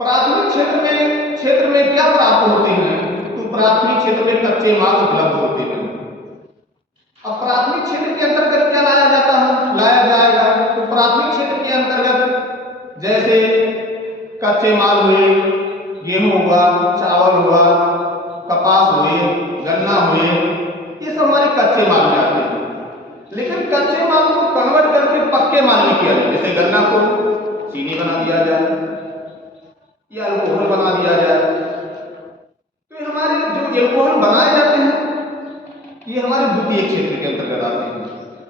प्राथमिक क्षेत्र में क्या प्राप्त होते हैं? तो प्राथमिक क्षेत्र में कच्चे माल उपलब्ध होते हैं। अब प्राथमिक क्षेत्र के अंतर्गत क्या लाया जाएगा? तो प्राथमिक क्षेत्र के अंतर्गत जैसे कच्चे माल हुए, गेहूं हुआ, चावल हुआ, कपास हुए, गन्ना हुए, ये सब हमारे कच्चे माल में आते हैं। लेकिन कच्चे माल को कन्वर्ट करके पक्के माल में किया जाए, जैसे गन्ना को चीनी बना दिया जाए या अल्कोहल बना दिया जाए। तो हमारे जो अल्कोहल बनाए जाते हैं ये हमारे द्वितीय क्षेत्र के अंतर्गत आते हैं।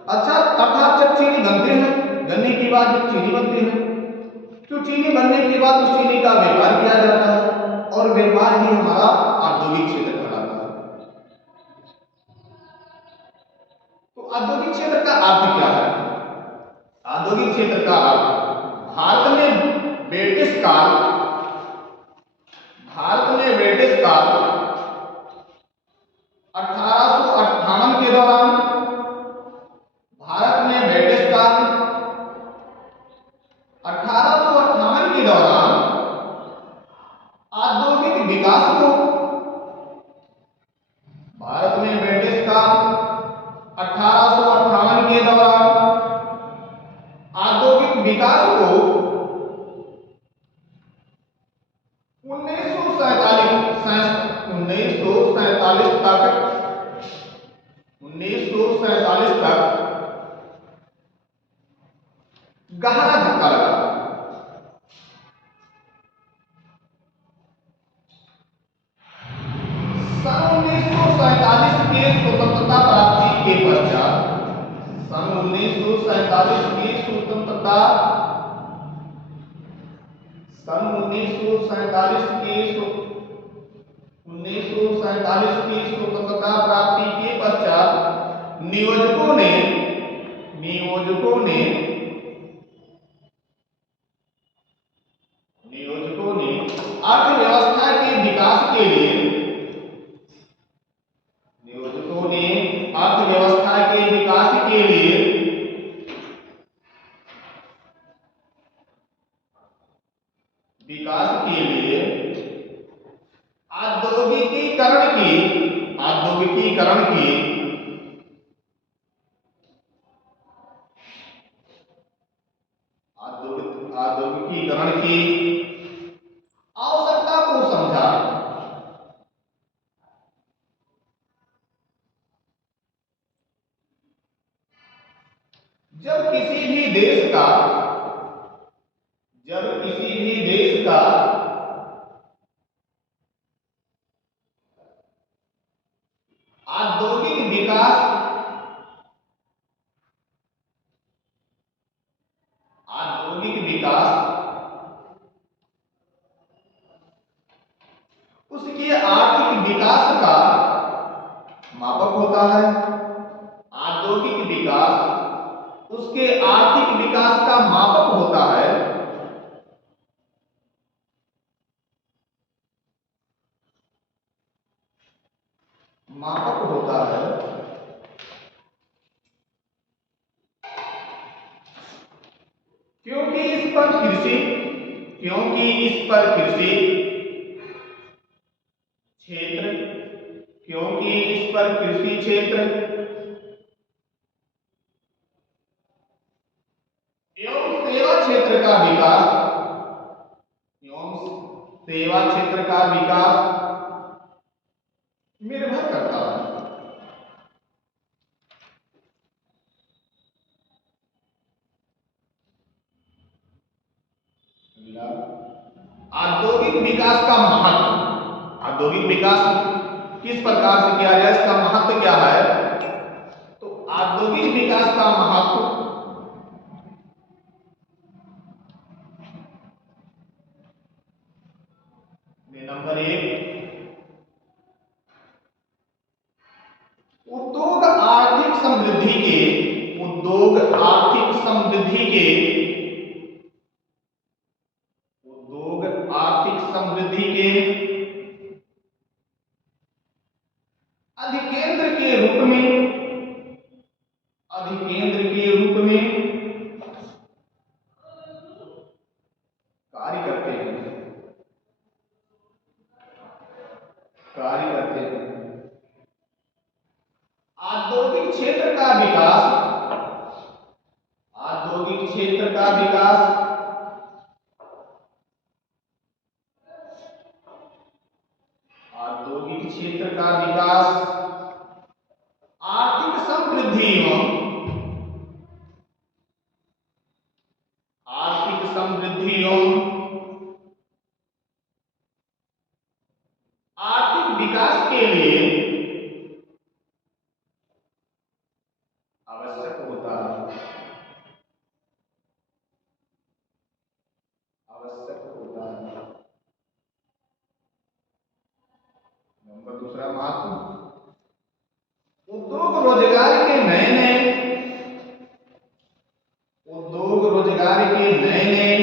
अच्छा, अर्थात जब चीनी बनते हैं, गन्ने के बाद जब चीनी बनते हैं तो चीनी बनने के बाद उस चीनी का व्यापार किया जाता है और व्यापार ही हमारा औद्योगिक क्षेत्र कहलाता है। तो औद्योगिक क्षेत्र का अर्थ क्या है? औद्योगिक क्षेत्र का अर्थ भारत में ब्रिटिश काल 1858 के दौरान भारत में ब्रिटिश काल 1858 के दौरान औद्योगिक विकास को भारत में ब्रिटिश काल 1858 के दौरान औद्योगिक विकास को 1947 तक गहरा धक्का लगा। सन 1947 के स्वतंत्रता प्राप्ति के पश्चात सन 1947 की स्वतंत्रता सन 1947 की स्वतंत्रता प्राप्ति के पश्चात नियोजकों ने अर्थव्यवस्था के विकास के लिए औद्योगिकीकरण की आवश्यकता को समझा। जब किसी भी देश का औद्योगिक विकास उसके आर्थिक विकास का मापक होता है। औद्योगिक विकास उसके आर्थिक विकास का मापक होता है। क्योंकि इस पर कृषि क्षेत्र एवं सेवा क्षेत्र का विकास निर्भर करता है। औद्योगिक विकास का महत्व, औद्योगिक विकास किस प्रकार से किया जाए, इसका महत्व क्या है? तो औद्योगिक विकास का महत्व नंबर 1, उद्योग आर्थिक समृद्धि के अधिकेंद्र के रूप में कार्य करते हैं। कार्य करते हैं। औद्योगिक क्षेत्र का विकास, औद्योगिक क्षेत्र का विकास औद्योगिक क्षेत्र का विकास आर्थिक समृद्धि एवं आर्थिक समृद्धि एवं आर्थिक विकास के लिए आवश्यक होता है, आवश्यक होता है। नंबर दूसरा, महत्व उद्योग रोजगार के नए नए उद्योग रोजगार के नए नए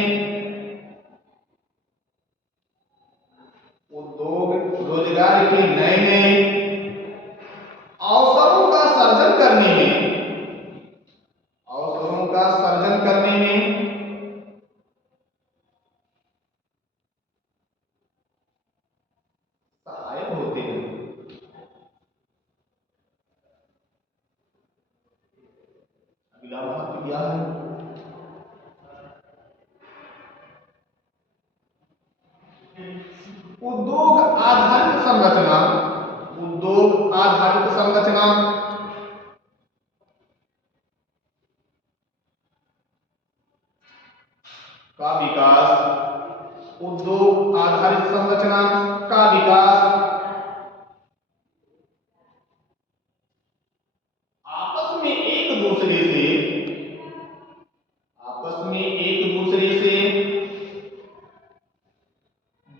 उद्योग रोजगार के नए नए अवसरों का सर्जन करने में, अवसरों का सर्जन करने में सहायक होते हैं। अगला महत्व क्या है? उद्योग आधारित संरचना, उद्योग आधारित संरचना का विकास, उद्योग आधारित संरचना का विकास आपस में एक दूसरे से आपस में एक दूसरे से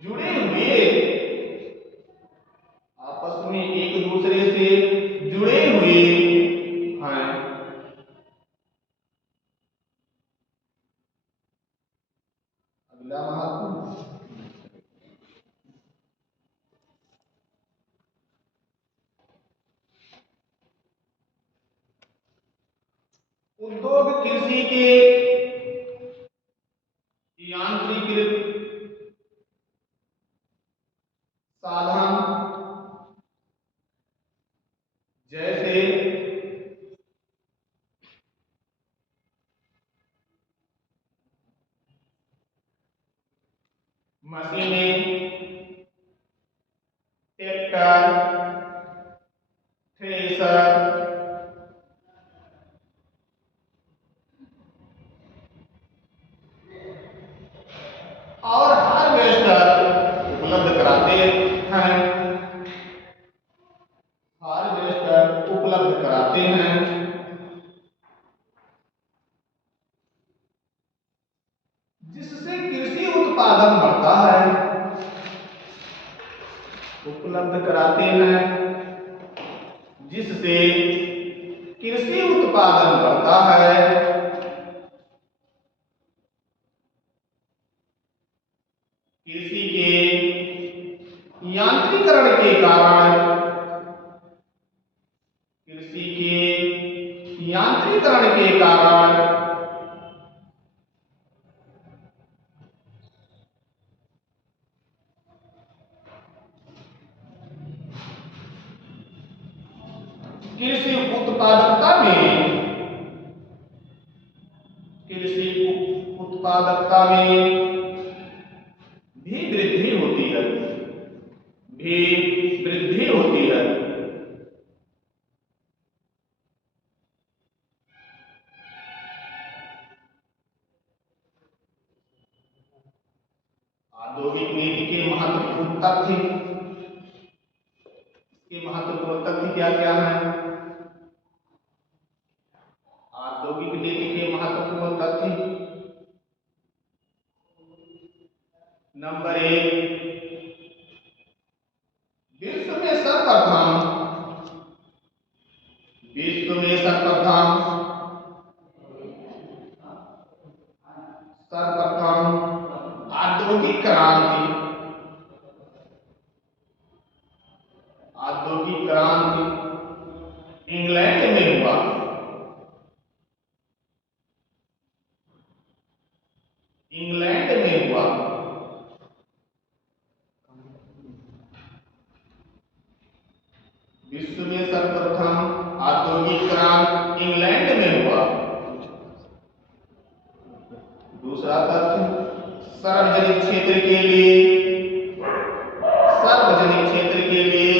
जुड़े हुए आपस में एक दूसरे से जुड़े हुए हैं। अगला महत्व उद्योग कृषि के यांत्रिकृत साधन जैसे मशीनें, ट्रैक्टर, थ्रेसर और हार्वेस्टर उपलब्ध कराते हैं, हार्वेस्टर उपलब्ध कराते हैं, जिससे कृषि उत्पादन बढ़ता है, उपलब्ध कराते हैं, जिससे कृषि उत्पादन बढ़ता है। कृषि के यांत्रिकरण के कारण, कृषि के यांत्रिकरण के कारण कृषि उत्पादकता में, कृषि उत्पादकता में भी वृद्धि होती है, भी वृद्धि होती है। औद्योगिक नीति के महत्वपूर्ण तथ्य, के महत्वपूर्ण तथ्य क्या क्या है? औद्योगिक नीति के महत्वपूर्ण तथ्य, नंबर 1, विश्व में सर्वप्रथम, विश्व में सर्वप्रथम सर्वप्रथम औद्योगिक क्रांति, औद्योगिक क्रांति इंग्लैंड में हुआ, इंग्लैंड में हुआ। सार्वजनिक क्षेत्र के लिए, सार्वजनिक क्षेत्र के लिए,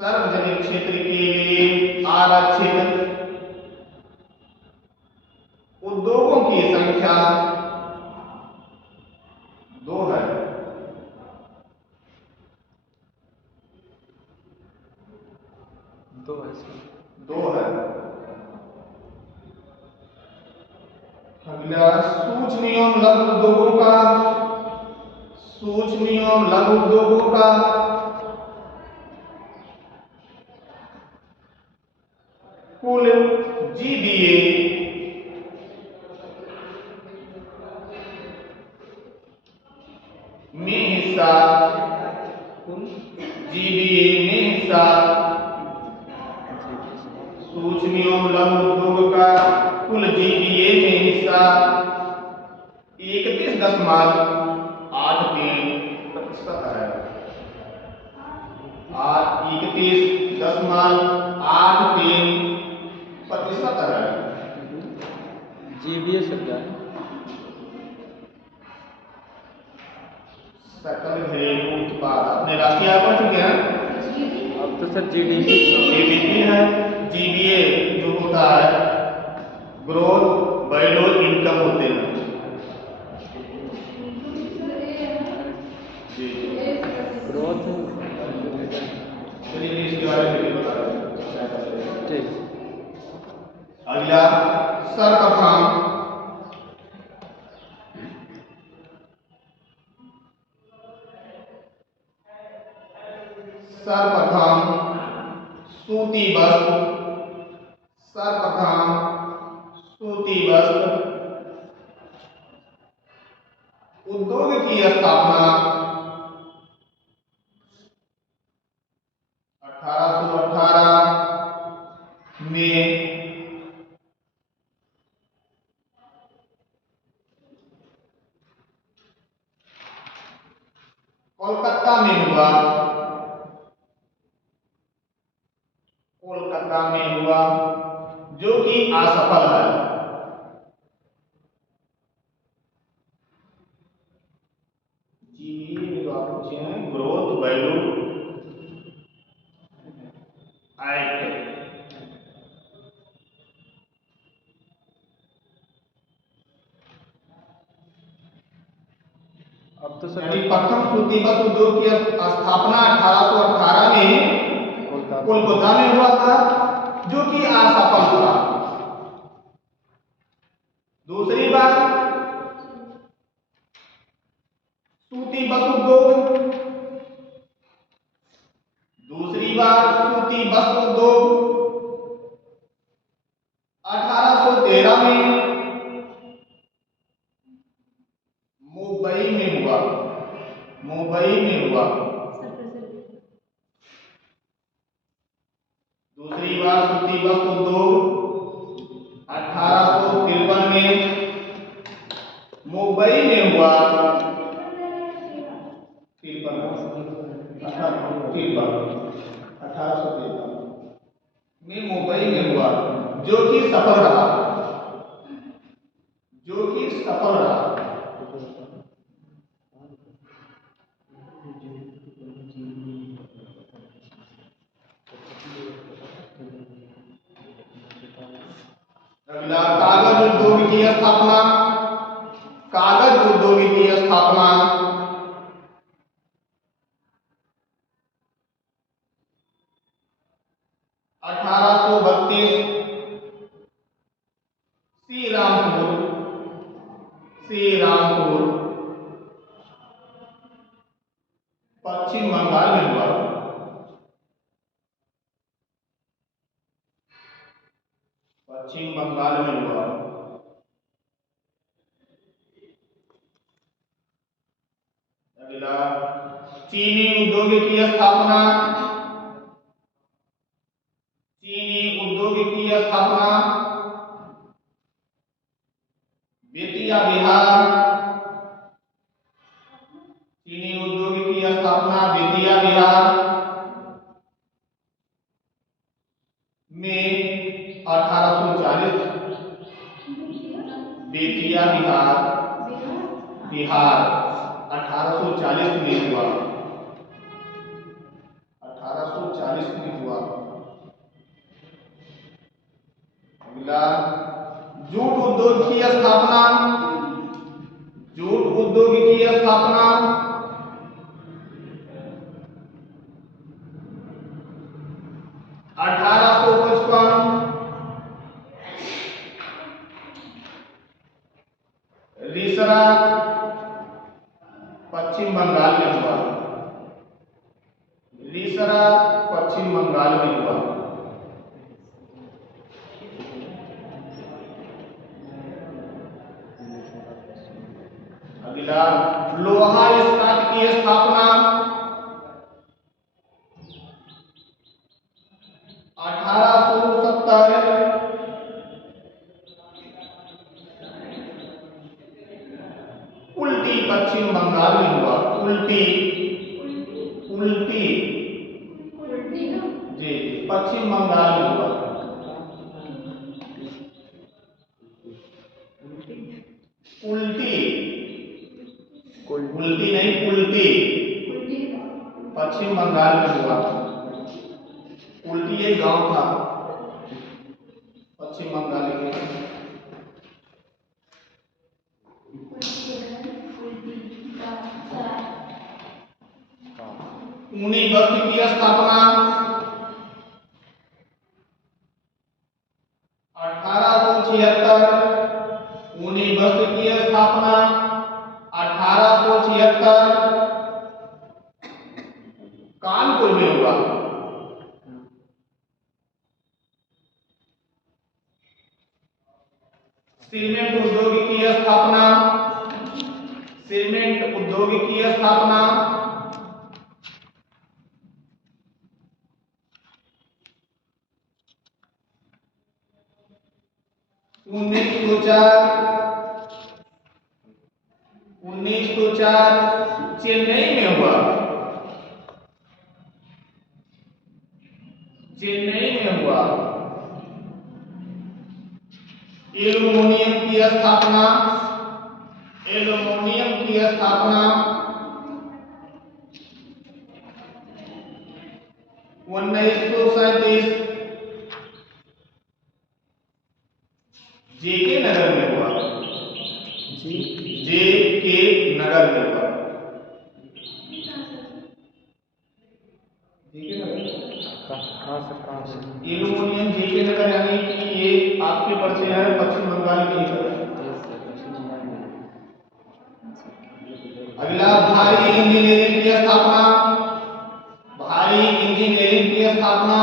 सार्वजनिक क्षेत्र के लिए आरक्षित उद्योगों की संख्या 2 है। 2 है। अगला सूक्ष्म एवं लघु उद्योगों का, सूक्ष्म एवं लघु उद्योगों का कुल जीबीए में हिस्सा, जीबीए में हिस्सा, सूक्ष्म एवं लघु उद्योग का कुल जीबीए में हिस्सा 31.83% है। 31.83% है। जीबीए शब्द है सकल घरेलू उत्पाद। अपने राष्ट्रीय आय पढ़ चुके हैं। अब तो सर जीडीपी है। जीबीए जो होता है ग्रोथ वैल्यू इनकम होते हैं। जी ग्रोथ चलिए इसके बारे में बता रहे हैं। ठीक। अगला सर्वप्रथम सर्वप्रथम सूती वस्त्र, सर्वप्रथम सूती वस्त्र उद्योग की स्थापना 1818 में कोलकाता में हुआ। कोलकाता में हुआ जो कि असफल है। जीबीए में जो आप पूछे हैं ग्रोथ वैल्यू एक्ट, अब तो सर प्रथम सूती वस्त्र उद्योग की स्थापना 1818 में कोलकाता में हुआ था जो कि असफल था। दूसरी बात सूती वस्त्र उद्योग, दूसरी बात सूती वस्त्र उद्योग 1813 में मुंबई में हुआ। मुंबई में हुआ। दूसरी बार सूती वस्त्र उद्योग 1853 में मुंबई में हुआ। 1853 में मुंबई में हुआ जो कि सफल रहा, जो कि सफल रहा। अगला कागज उद्योग की स्थापना, कागज उद्योग की स्थापना 1832 श्रीरामपुर पश्चिम बंगाल में हुआ। पश्चिम बंगाल में हुआ। अगला चीनी उद्योग की स्थापना, चीनी उद्योग की स्थापना बेतिया बिहार। चीनी उद्योग की स्थापना बेतिया बिहार में 1840 बेतिया बिहार, बिहार 1840 में हुआ, 1840 में हुआ। अगला, जूट उद्योग की स्थापना, जूट उद्योग की स्थापना 1855, रीसरा पश्चिम बंगाल में हुआ, रीसरा पश्चिम बंगाल में हुआ। अगला, लोहा इस्पात की स्थापना 1870, उल्टी पश्चिम बंगाल में हुआ, उल्टी, उल्टी जी पश्चिम बंगाल में हुआ। उल्टी, उल्टी नहीं उल्टी, पश्चिम बंगाल में हुआ। उल्टी एक गांव था पश्चिम बंगाल में। ऊनी वस्त्र की स्थापना 1876, ऊनी वस्त्र की स्थापना 1876 कानपुर में हुआ। सीमेंट उद्योग की स्थापना, सीमेंट उद्योग की स्थापना 1904 चेन्नई में हुआ, चेन्नई में हुआ। एल्युमिनियम की स्थापना, एल्युमिनियम की स्थापना 1937 जेके नगर में हुआ, जेके नगर में हुआ। एल्युमिनियम जेके नगर यानी कि ये आपके परिचय है पश्चिम बंगाल की तरफ। अगला, भारी इंजीनियरिंग की स्थापना, भारी इंजीनियरिंग की स्थापना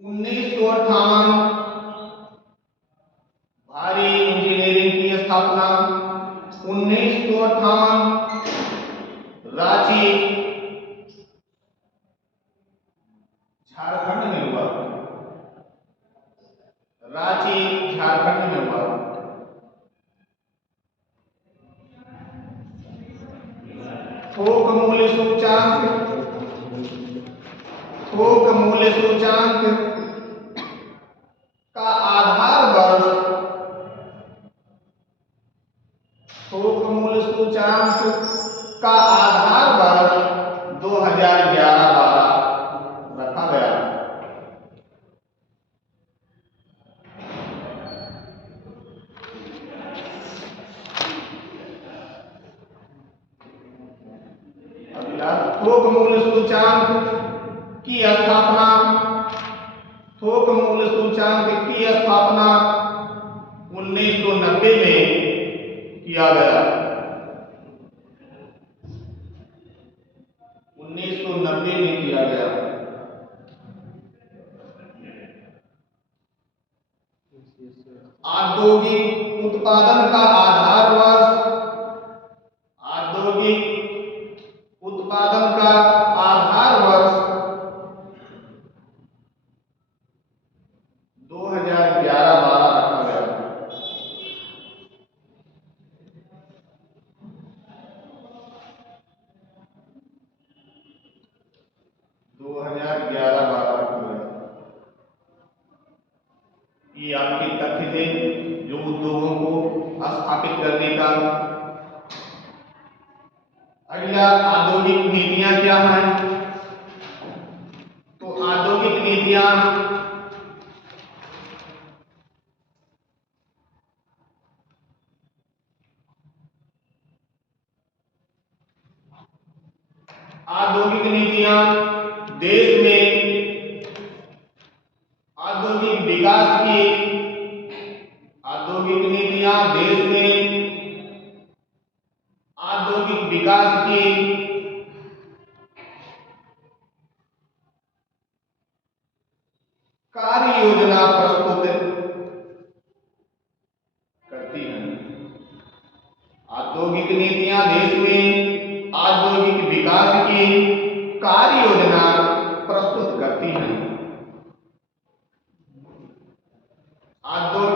1958, भारी इंजीनियरिंग की स्थापना 1958 रांची झारखंड में हुआ, रांची झारखंड में हुआ। थोक मूल्य सूचांक, थोक मूल्य सूचांक का आधार वर्ष, थोक मूल्य सूचांक का आधार वर्ष 2011-12 रखा गया। थोक मूल्य सूचांक की स्थापना, थोक मूल्य सूचांक की स्थापना 1990 में किया गया, 1990 में किया गया। औद्योगिक उत्पादन का आधार वर्ष, औद्योगिक उत्पादन का आधार वर्ष 2011-12 रखा गया। ये आप के तथ्य थे जो उद्योगों को स्थापित करने का। अगला औद्योगिक नीतियां क्या हैं? तो औद्योगिक नीतियां देश में औद्योगिक विकास की औद्योगिक नीतियां देश में औद्योगिक विकास की कार्य योजना प्रस्तुत करती हैं। औद्योगिक नीतियां देश में औद्योगिक विकास की कार्य योजना प्रस्तुत करती हैं। औद्योगिक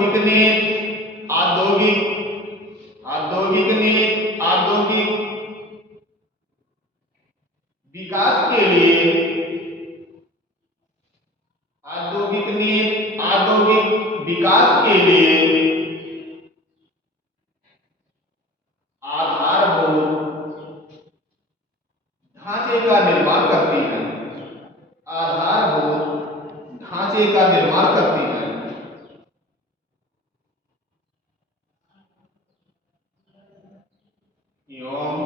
विकास के लिए औद्योगिक विकास के लिए आधारभूत ढांचे का निर्माण करती है। आधारभूत ढांचे का निर्माण करती है। एवं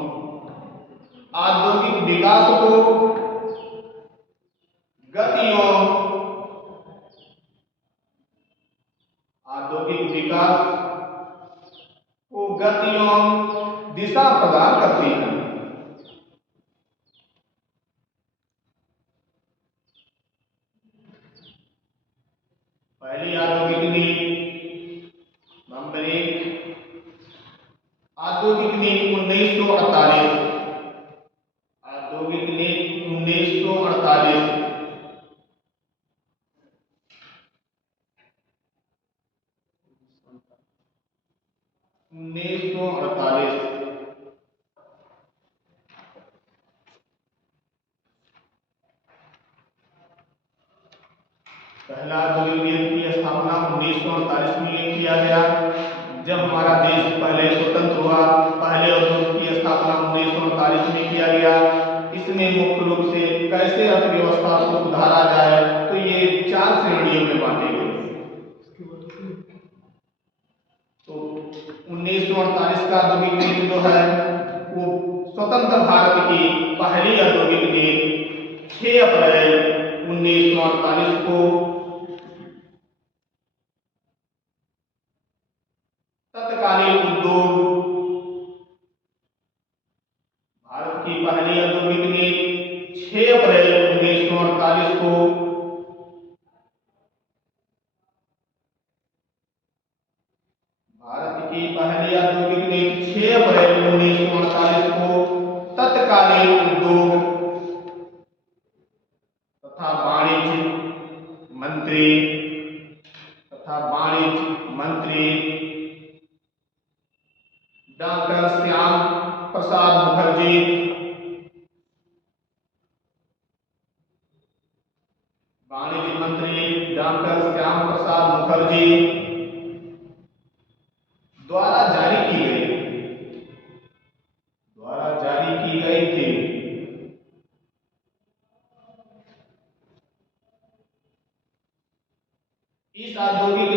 औद्योगिक विकास को गति एवं औद्योगिक विकास को गति एवं दिशा प्रदान करती है। पहली औद्योगिक नीति नंबर 1 औद्योगिक नीति 1948। औद्योगिक नीति 1948 पहला औद्योगिक नीति की स्थापना 1948 में किया गया। जब हमारा देश पहले स्वतंत्र हुआ, पहले उद्योग की स्थापना 1948 में किया गया। इसमें मुख्य रूप से कैसे अर्थव्यवस्था को सुधारा जाए, तो ये 4 श्रेणियों में बांटे गए। तो 1948 का औद्योगिक नीति जो है वो स्वतंत्र भारत की पहली औद्योगिक नीति 6 अप्रैल 1948 को तत्कालीन उद्योग भारत की पहली औद्योगिक नीति 6 अप्रैल 1948 को भारत की पहली औद्योगिक नीति 6 अप्रैल 1948 को तत्कालीन उद्योग तथा वाणिज्य मंत्री डॉक्टर श्याम प्रसाद मुखर्जी द्वारा जारी की गई थी। इस औद्योगिक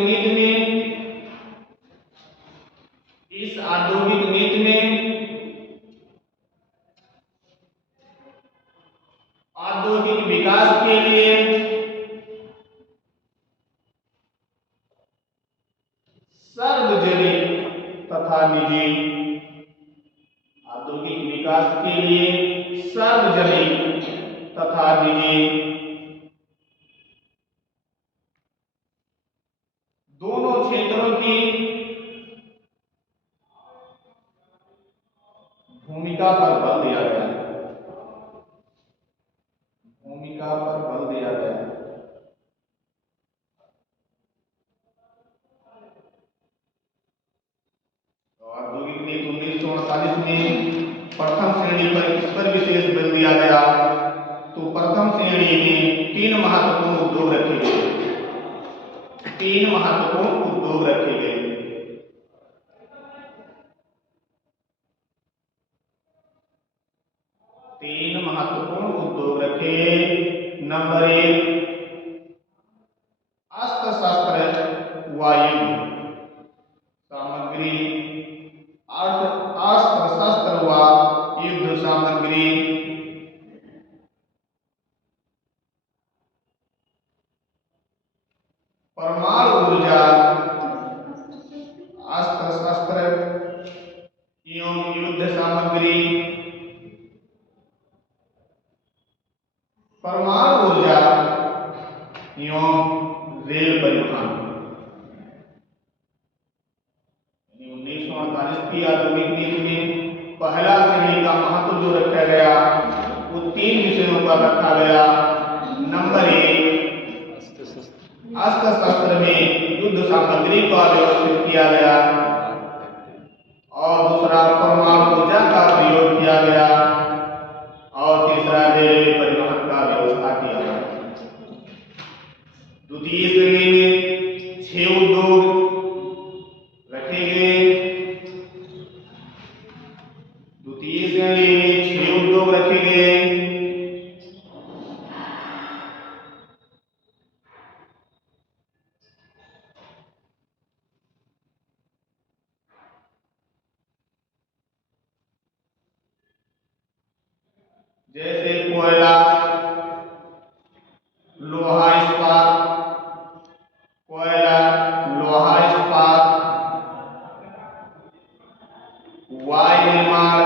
नीति में औद्योगिक विकास के लिए सार्वजनिक तथा निजी औद्योगिक विकास के लिए सार्वजनिक तथा निजी दोनों क्षेत्रों की भूमिका पर बल दिया गया। औद्योगिक नीति 1948 में प्रथम श्रेणी पर इस पर विशेष बल दिया गया। तो प्रथम श्रेणी में 3 महत्वपूर्ण उद्योग रखे गए। तीन महत्वपूर्ण उद्योग रखे गए। तीन महत्वपूर्ण उद्योग रखे। नंबर 1 अस्त्र शस्त्र व युद्ध सामग्री। अस्त्र शस्त्र व युद्ध सामग्री। परमाणु ऊर्जा, अस्त्र शस्त्र एवं युद्ध सामग्री। परमाणु ऊर्जा एवं रेल परिवहन। 1948 की औद्योगिक नीति में पहला श्रेणी का महत्व जो रखा गया वो 3 विषयों पर रखा गया। नंबर 1 अस्त्र शस्त्र में युद्ध सामग्री का व्यवस्थित किया गया और दूसरा परमाणु ऊर्जा का प्रयोग किया गया और तीसरा रेलवे परिवहन का व्यवस्था किया गया। द्वितीय श्रेणी में 6 उद्योग रखे गए। द्वितीय श्रेणी में 6 उद्योग रखे गए। जैसे कोयला, लोहा इस्पात, कोयला, लोहा इस्पात, वायु निर्माण,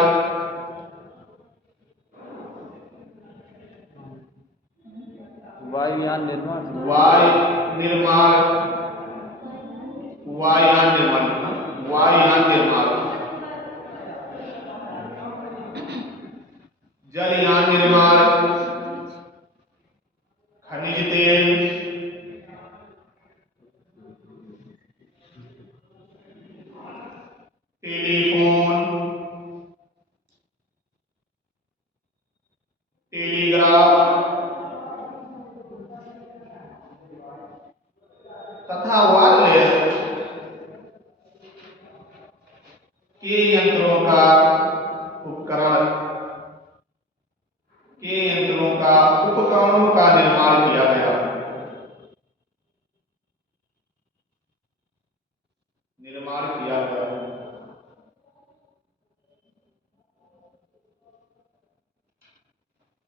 वायुयान निर्माण, वायुयान निर्माण, जलयान निर्माण, खनिज तेल, टेलीफोन, टेलीग्राफ तथा वायरलेस के यंत्रों का उपकरणों का निर्माण किया गया।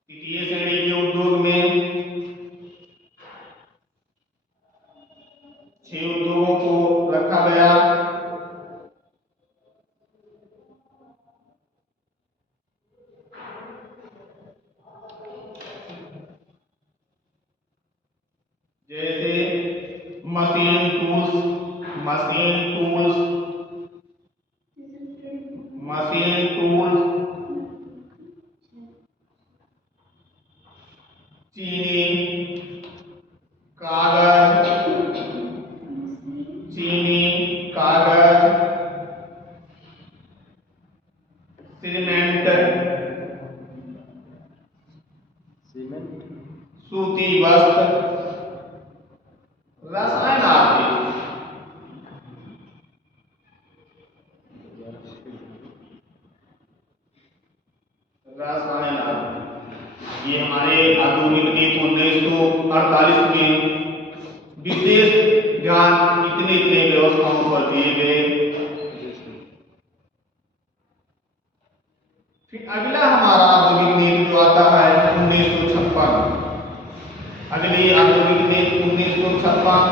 तृतीय श्रेणी के उद्योग में 6 उद्योगों को रखा गया। जैसे मशीन टूल्स, चीनी, कागज, सीमेंट, सूती वस्त्र, रसायन आदि। ये हमारे औद्योगिक नीति 1948 में विशेष ध्यान इतने व्यवस्थाओं पर दिए गए। फिर अगला हमारा औद्योगिक नीति जो आता है 1956। अगली औद्योगिक नीति 1956।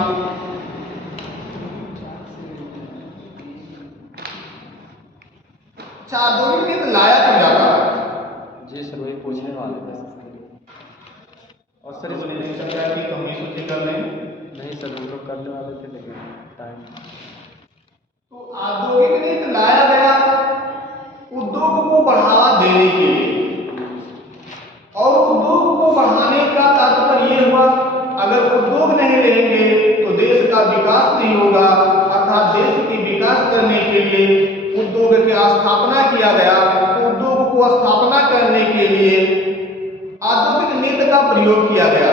औद्योगिक नीति लाया क्यों जाता है? जी सर, वही पूछने वाले थे। और सर इसमें की हम सोचे कर लें। नहीं सर, हम लोग करने वाले थे लेकिन टाइम। तो औद्योगिक नीति लाया गया उद्योग को बढ़ावा देने के लिए, और उद्योग को बढ़ाने का तात्पर्य ये हुआ अगर उद्योग नहीं रहेंगे तो देश का विकास नहीं होगा। अर्थात देश की विकास करने के लिए उद्योग की स्थापना किया गया। उद्योग को स्थापना करने के लिए औद्योगिक नीति का प्रयोग किया गया,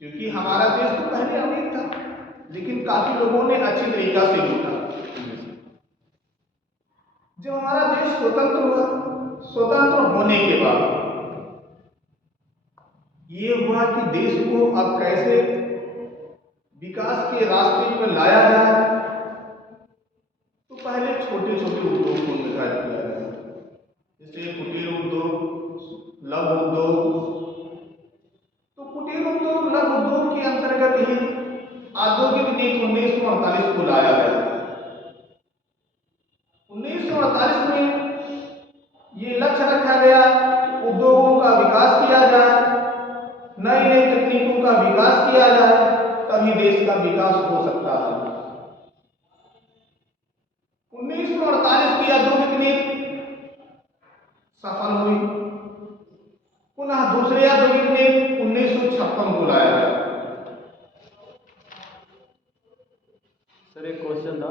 क्योंकि हमारा देश तो पहले लेकिन काफी लोगों ने अच्छी तरीका से लूटा। जब हमारा देश स्वतंत्र हुआ, स्वतंत्र होने के बाद ये हुआ कि देश को अब कैसे विकास के रास्ते पर लाया जाए। तो पहले छोटे छोटे उद्योग को निकाल किया गया, जैसे कुटीर उद्योग, लघु उद्योग। तो कुटीर उद्योग, लघु उद्योग के अंतर्गत ही औद्योगिक नीति 1948 को लाया गया। 1948 में ये लक्ष्य रखा गया कि उद्योगों का विकास किया जाए, नई नई तकनीकों का विकास किया जाए, तभी देश का विकास हो सकता है। 1948 की औद्योगिक नीति सफल हुई। पुनः दूसरी औद्योगिक नीति 1956 को लाया गया। सर एक क्वेश्चन था,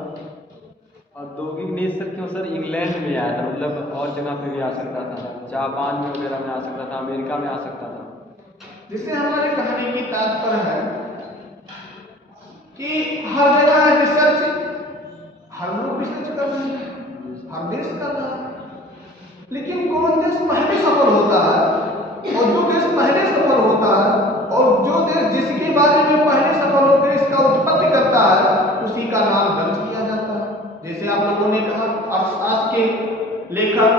औद्योगिक नीति सर क्यों सर इंग्लैंड में आया था? मतलब और जगह पे भी आ सकता था, जापान में वगैरह में आ सकता था, अमेरिका में आ सकता था। जिससे हमारे कहने की तात्पर्य है कि हर जगह रिसर्च, हर लोग रिसर्च कर रहे हैं, हर देश कर रहा है, लेकिन कौन देश पहले सफल होता है, और जो देश पहले सफल होता है और जो देश जिसके बारे में पहले सफल होकर इसका उत्पत्ति करता है, उसी का नाम दर्ज किया जाता है। जैसे आप लोगों ने कहा अर्थशास्त्र के लेखक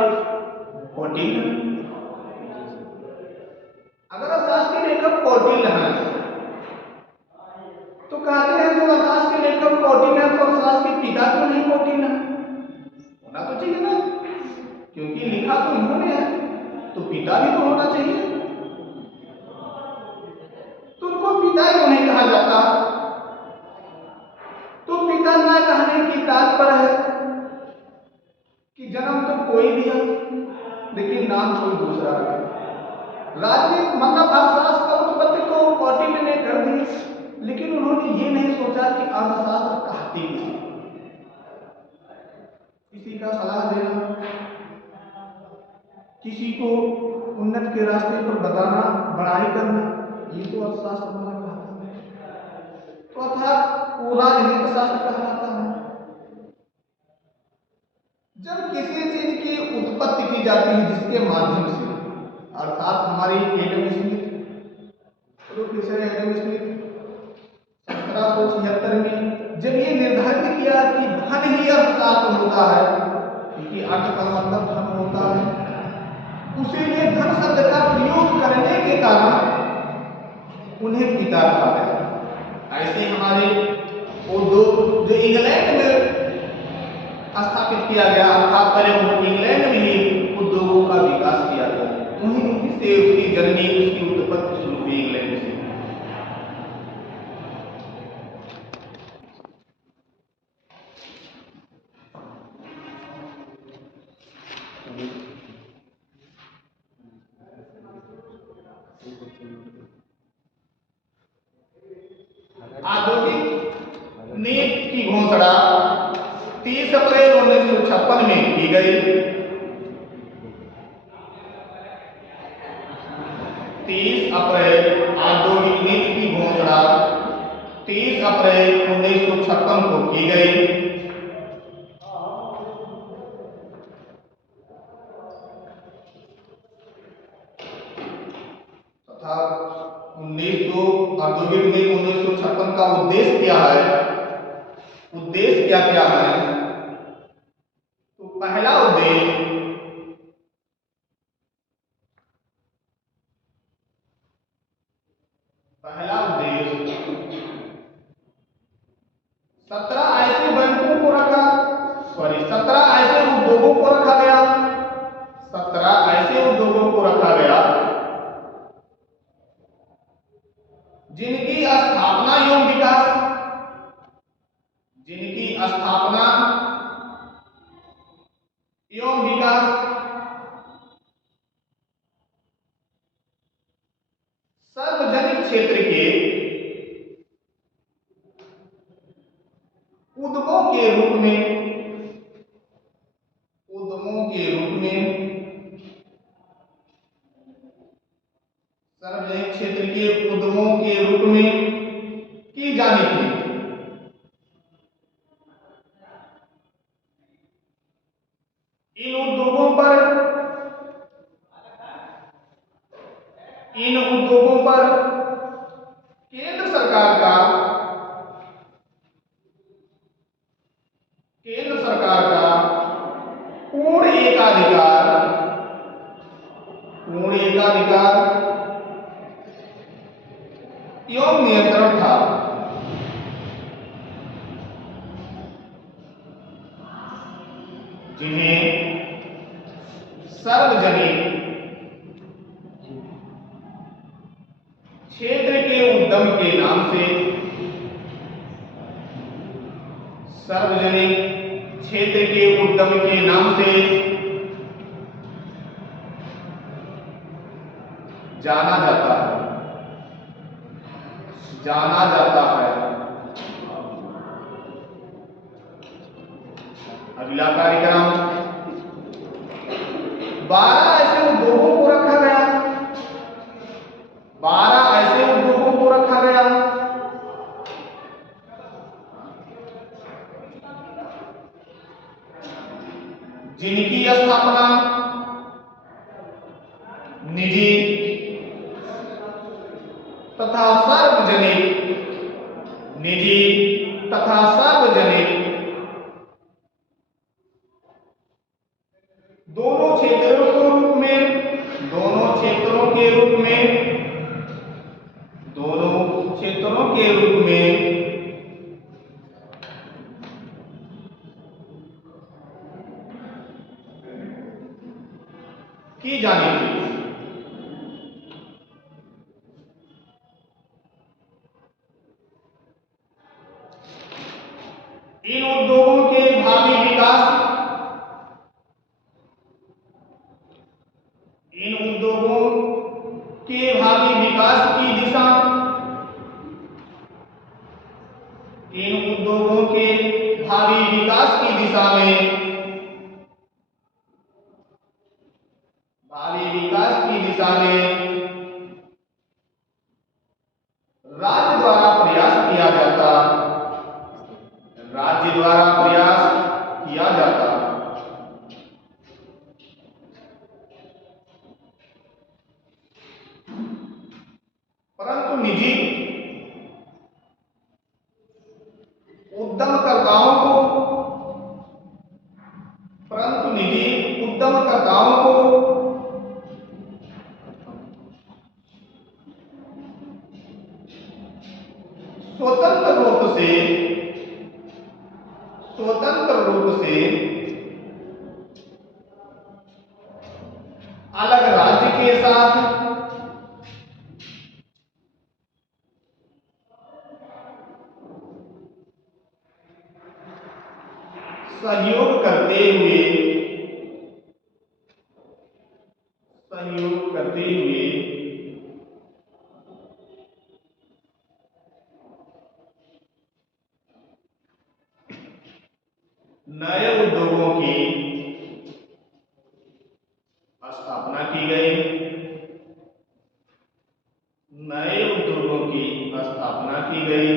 कौटिल्य। अगर अर्थशास्त्र के लेखक कौटिल्य हैं तो कहते हैं जो अर्थशास्त्र के लेखक कौटिल्य है तो अर्थशास्त्र के पिता क्यों नहीं कौटिल्य है? होना तो चाहिए ना, क्योंकि लिखा तो इन्होंने है, तो पिता भी तो होना चाहिए। तो उनको पिता क्यों नहीं कहा जाता? तो पिता ना कहने की तात्पर्य है कि जन्म तो कोई दिया लेकिन नाम कोई दूसरा रखा। राजनीति मतलब अर्थशास्त्र का उत्पत्ति तो कौटिल्य ने कर दी, लेकिन उन्होंने ये नहीं सोचा कि अर्थशास्त्र कहती किसी का सलाह देना, किसी को उन्नत के रास्ते पर बताना, बड़ाई करना, ये तो अर्थशास्त्र हमारा कहता है। तो अर्थात वो राजनीति शास्त्र कहलाता है। जब किसी चीज की उत्पत्ति की जाती है जिसके माध्यम से, अर्थात हमारी Adam Smith, professor Adam Smith 1776 में जब ये निर्धारित किया कि धन ही अर्थशास्त्र होता है, क्योंकि अर्थ का मतलब धन होता है, उसीलिए धन शब्द का प्रयोग करने के कारण उन्हें पिता कहा गया। ऐसे हमारे उद्योग जो इंग्लैंड में स्थापित किया गया, अर्थात पहले इंग्लैंड में ही उद्योगों का विकास किया गया, उन्हीं से उसकी जर्नी, उसकी उत्पत्ति शुरू हुई इंग्लैंड से। औद्योगिक नीति की घोषणा 30 अप्रैल 1956 में की गई। 30 अप्रैल औद्योगिक नीति की घोषणा 30 अप्रैल 1956 को की गई। तथा 1900 औद्योगिक नीति 1956 का उद्देश्य क्या है? उद्देश्य क्या क्या है? तो पहला उद्देश्य पहला उद्देश्य 17 ऐसे बैंकों को रखा, 17 ऐसे उद्योगों को रखा गया, 17 ऐसे उद्योगों को रखा गया जिनकी स्थापना एवं विकास, जिनकी स्थापना एवं विकास सार्वजनिक क्षेत्र के उद्यमों के रूप में, सार्वजनिक क्षेत्र के उद्यमों के रूप में की जानी थी। उद्योगों पर केंद्र सरकार का पूर्ण एकाधिकार एवं नियंत्रण था। जिन्हें सार्वजनिक क्षेत्र के उद्यम के नाम से जाना जाता है। अगला कार्यक्रम 12 ऐसे उद्योगों को रखा गया। जिनकी स्थापना निजी तथा सार्वजनिक दोनों क्षेत्रों के रूप में की जानी थी। इन उद्योगों के भावी विकास की दिशा में राज्य द्वारा प्रयास किया जाता। परंतु निजी उद्यमकर्ताओं को स्वतंत्र रूप से अलग राज्य के साथ सहयोग करते हुए नए उद्योगों की स्थापना की गई।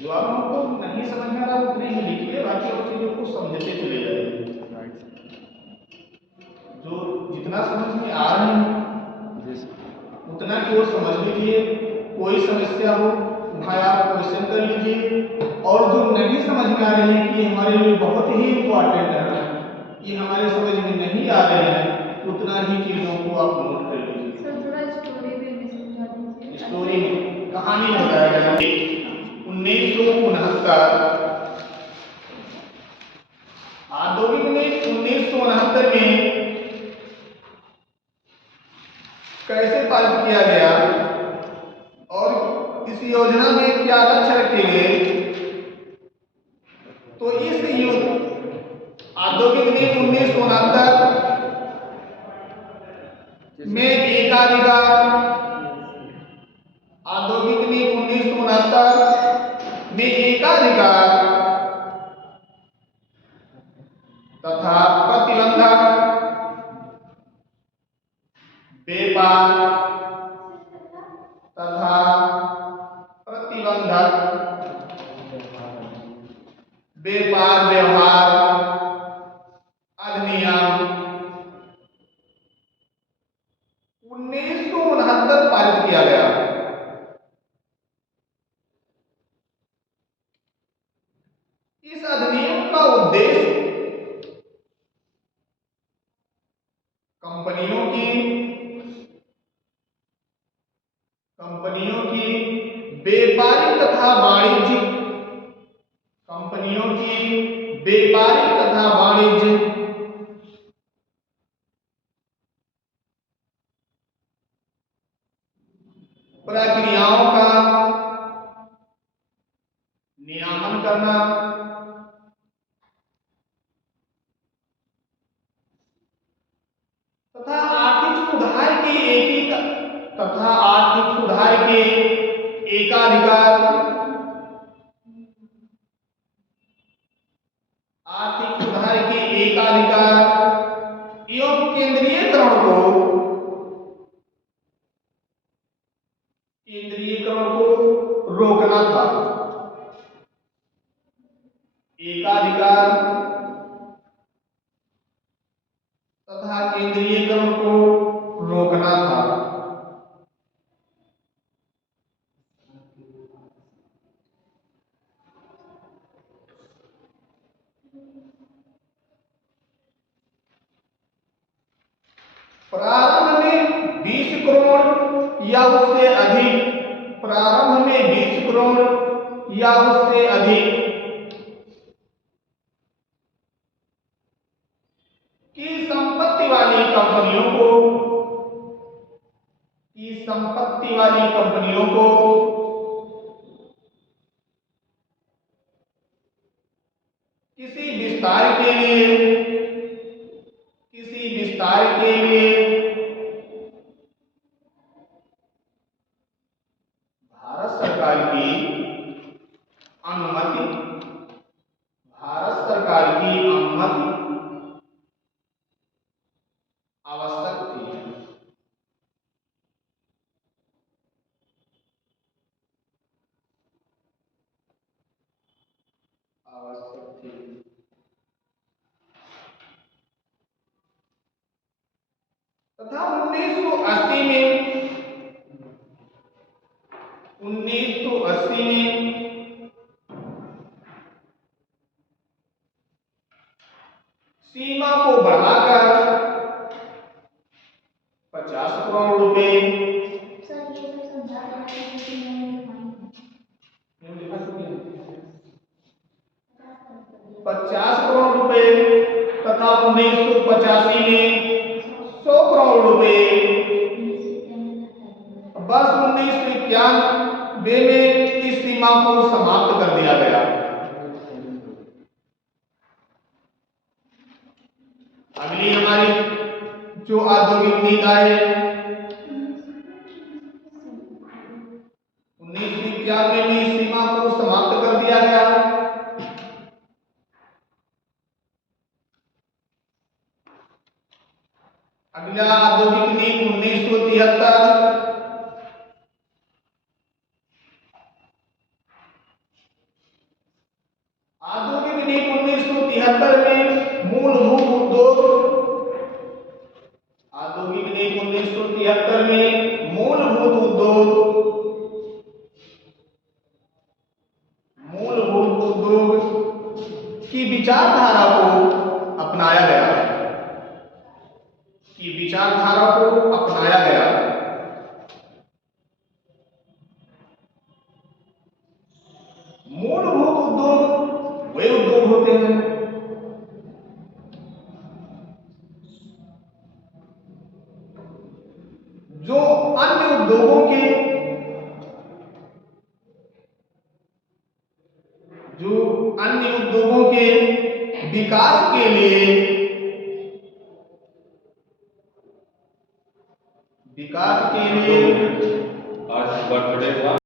जो आप हमको नहीं समझ में आ रहा उतने ही लिखिए, बाकी और चीजों को समझते चले जाइए। जो जितना समझ में आ रहे हैं उतना की ओर समझ लीजिए। कोई समस्या हो वहाँ आप क्वेश्चन कर लीजिए, और जो नहीं समझ में आ रहे हैं कि हमारे लिए बहुत ही इम्पोर्टेंट है, ये हमारे समझ में नहीं आ रहे हैं, उतना ही चीजों को आप नोट कर लीजिए। स्टोरी में कहानी बताया गया। 1969 औद्योगिक नीति 1969 में कैसे पारित किया गया और इस योजना में क्या लक्ष्य रखे गए, तो इस औद्योगिक नीति 1969 में एकाधिकार औद्योगिक नीति व्यापार तथा प्रतिबंधक व्यापार व्यवहार अधिनियम 1969 पारित किया गया। इस अधिनियम का उद्देश्य कंपनियों की व्यापारिक तथा वाणिज्य प्रक्रियाओं का नियमन करना तथा आर्थिक सुधार के एकाधिकार एवं केंद्रीयकरण को रोकना था। एकाधिकार तथा केंद्रीयकरण को रोकना था। प्रारंभ में 20 करोड़ या उससे अधिक की संपत्ति वाली कंपनियों को किसी विस्तार के लिए भारत सरकार की अनुमति आवश्यक थी। तथा 1980 में सीमा को बढ़ाकर 50 करोड़ रुपए 50 करोड़ रुपए तथा 1985 में 100 करोड़ रुपए। बस 1991 में इस सीमा को समाप्त कर दिया गया। अगली हमारी जो औद्योगिक नीति है 1991 में इस सीमा को समाप्त कर दिया गया। अगला औद्योगिक नीति 1973 औद्योगिक नीति 1973 में मूलभूत उद्योग की विचारधारा को अपनाया गया। मूलभूत उद्योग वे उद्योग होते हैं जो अन्य उद्योगों के विकास के लिए आज बर्थडे था।